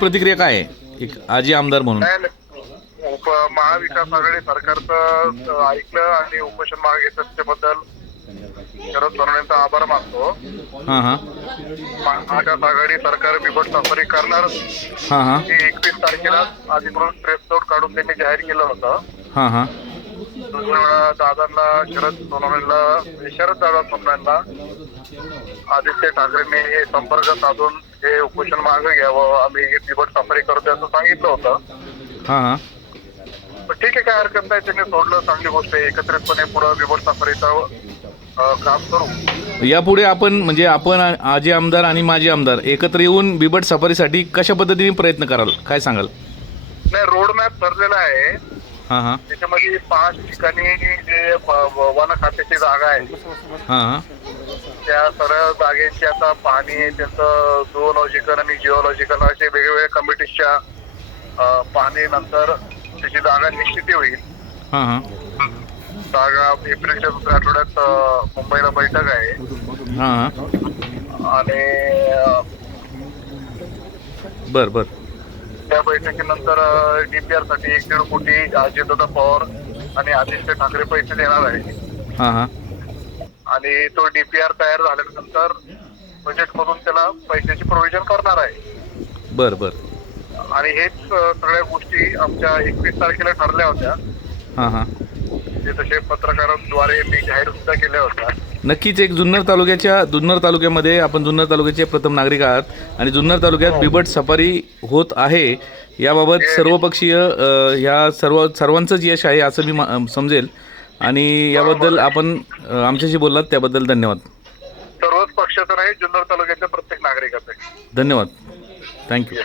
प्रतिक्रिया काय आहे? एक आजी आमदार म्हणून. नाही. उप महाविकास आघाडी सरकारचं ऐकलं आणि उपोषण मागे घेतलं त्याबद्दल शरद सोनवणेंचा आभार मानतो. हां हां. महाविकास आघाडी सरकार बिबट सफारी करणार. हां हां. ही एकवीस तारखेला अधिकृत प्रेस नोट काढून त्यांनी जाहीर केलं होतं. हां हां. दादांना शरद सोनवणेला शरद दादा सोनवणेंना आदित्य ठाकरेंनी हे संपर्क साधून हे उपोषण मागे घ्यावं आम्ही बिबट सफारी करतोय असं सांगितलं होतं. हां हां. पण ठीक आहे काय हरकत नाही त्यांनी सोडलं चांगली गोष्ट आहे. एकत्रितपणे पुढे बिबट सफारीचं अं, काम करू. यापुढे आपण म्हणजे आपण आ- आजी आमदार आणि माजी आमदार एकत्र येऊन बिबट सफारीसाठी कशा पद्धतीने प्रयत्न कराल? काय सांगाल? नाही रोड मॅप ठरलेला आहे. हां हां. त्याच्यामध्ये पाच ठिकाणी जे व- व- वन खात्याची जागा आहे. हां हां. त्या सर्व जागेची आता पाहणी त्यांचं झुओलॉजिकल आणि जिओलॉजिकल असे वेगवेगळ्या कमिटीच्या अं, पाहणी नंतर त्याची जागा निश्चिती होईल. हां हां. जागा एप्रिलच्या दुसऱ्या आठवड्यात मुंबईला बैठक आहे. आणि बरं बरं. त्या बैठकीनंतर डीपीआरसाठी एक दीड कोटी अजितदादा पवार आणि आदित्य ठाकरे पैसे देणार आहे. आणि तो डीपीआर तयार झाल्यानंतर बजेट मधून त्याला पैशाची प्रोव्हिजन करणार आहे. बरं बरं. आणि हेच सगळ्या गोष्टी आमच्या एकवीस तारखेला ठरल्या होत्या. हां हां. ते तसे पत्रकारांद्वारे मी जाहीर सुद्धा केल्या होत्या. नक्कीच एक जुन्नर तालुक्याच्या जुन्नर तालुक्यामध्ये आपण जुन्नर तालुक्याचे प्रथम नागरिक आहात आणि जुन्नर तालुक्यात बिबट सफारी होत आहे. याबाबत सर्वपक्षीय अ, ह्या सर्व सर्वांचंच यश आहे असं मी मा- समजेल. आणि याबद्दल आपण अ, आमच्याशी बोललात त्याबद्दल धन्यवाद. सर्वच पक्षाचं नाही जुन्नर तालुक्याच्या प्रत्येक नागरिकाचं. धन्यवाद. थँक्यू.